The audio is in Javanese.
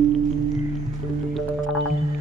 Thank uh. you.